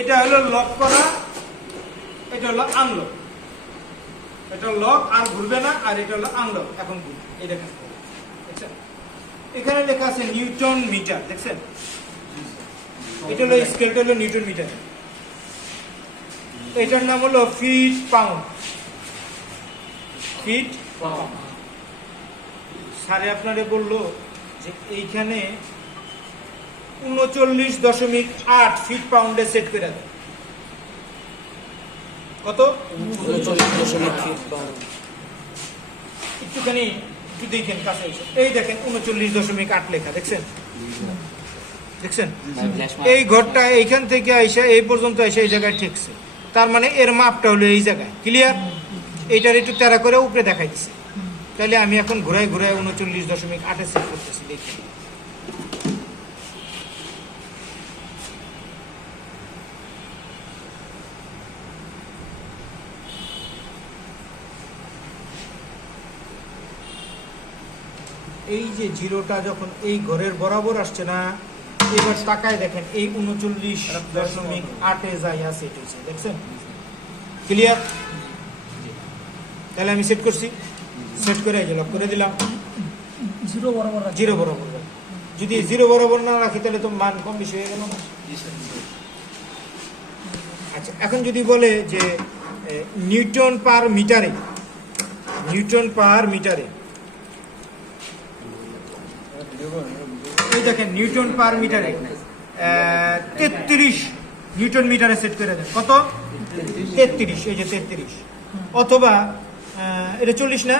এটা হলো লক করা, এটা হলো আনলক। এটা লক আর ঘুরবে না, আর এটা হলো আনলক, এখন ঘুরবে। এই দেখেন, দেখছেন এখানে লেখা আছে নিউটন মিটার, দেখছেন? এটা হলো স্কেলটা হলো নিউটন মিটার, এটার নাম হলো ফিট পাউন্ড। Fit pound. স্যারে আপনারে বললো যে এইখানে 39.8 ফিট পাউন্ডে সেট করে দেয়। কত? 39.8 ফিট পাউন্ড। একটুখানি একটু দেখেন কাছে এসে, এই দেখেন 39.8 লেখা, দেখছেন? দেখছেন এই ঘরটা এইখান থেকে আইসা এই পর্যন্ত এসে এই জায়গায় ঠেকছে, তার মানে এর মাপটা হলো এই জায়গায়। ক্লিয়ার? এইটার একটু তেরা করে উপরে দেখাই দিচ্ছে। তাহলে আমি এখন ঘুরাই ঘুরাই 39.8 সেট করতেছি, দেখি। এই যে জিরোটা যখন এই ঘরের বরাবর আসছে না, এবার তাকায় দেখেন এই 39.8 যাই আছে, দেখছেন? ক্লিয়ার? তাহলে আমি সেট করছি, সেট করে এই যে লক করে দিলাম। জিরো বরাবর জিরো বরাবর, যদি জিরো বরাবর না রাখি তাহলে তো মান কম বেশি হয়ে গেল না? আচ্ছা, এখন যদি বলে যে নিউটন পার মিটারে, নিউটন পার মিটারে, এই দেখেন নিউটন পার মিটারে 33 নিউটন মিটারে সেট করে দেন। কত? 33, এই যে 33। অথবা এটা 40 না,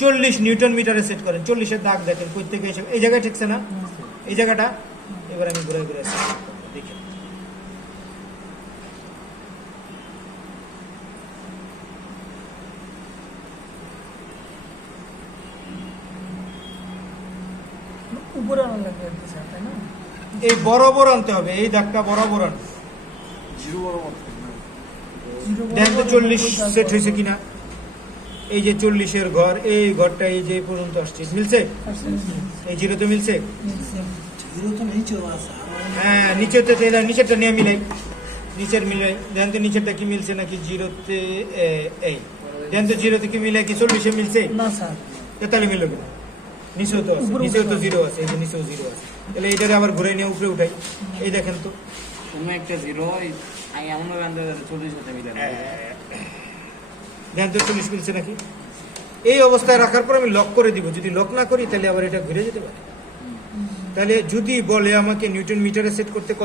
40 নিউটন মিটারে সেট করেন। 40-এর দাগ দেখেন কই থেকে এসে এই জায়গায় ঠেকছে না, এই জায়গাটা। এবার আমি ঘুরে ঘুরে দেখেন, উপরে আনা লাগবে, তাই না? এই বরাবর আনতে হবে, এই দাগটা বরাবর আন। দেখেন তো 40 সেট হয়েছে কিনা। এই যে 40-এর ঘর, এই ঘরটা এই যে পর্যন্ত আসছে, মিলছে? এই জিরোতে মিলছে? হ্যাঁ, নিচেতে নিচেরটা নিয়ে মিলাই, নিচের মিলাই। দেখেন তো নিচেরটা কি মিলছে নাকি জিরোতে। এই দেখেন তো জিরোতে কি মিলে কি 40-এ মিলছে? না স্যার। তাহলে মিলল কিনা? নিচেও তো আছে, নিচেও তো জিরো আছে, এই যে নিচেও জিরো আছে। তাহলে এইটারে আবার ঘুরে নিয়ে উপরে উঠাই, এই দেখেন তো কোনো একটা জিরো এমন 40 সাথে মিলে ধ্যান তো 40 মিলছে নাকি? এই অবস্থায় রাখার পর আমি লক করে দিব। যদি লক না করি তাহলে আবার এটা ঘুরে যেতে পারে। তাহলে যদি বলে আমাকে নিউটন মিটারে সেট করতে কত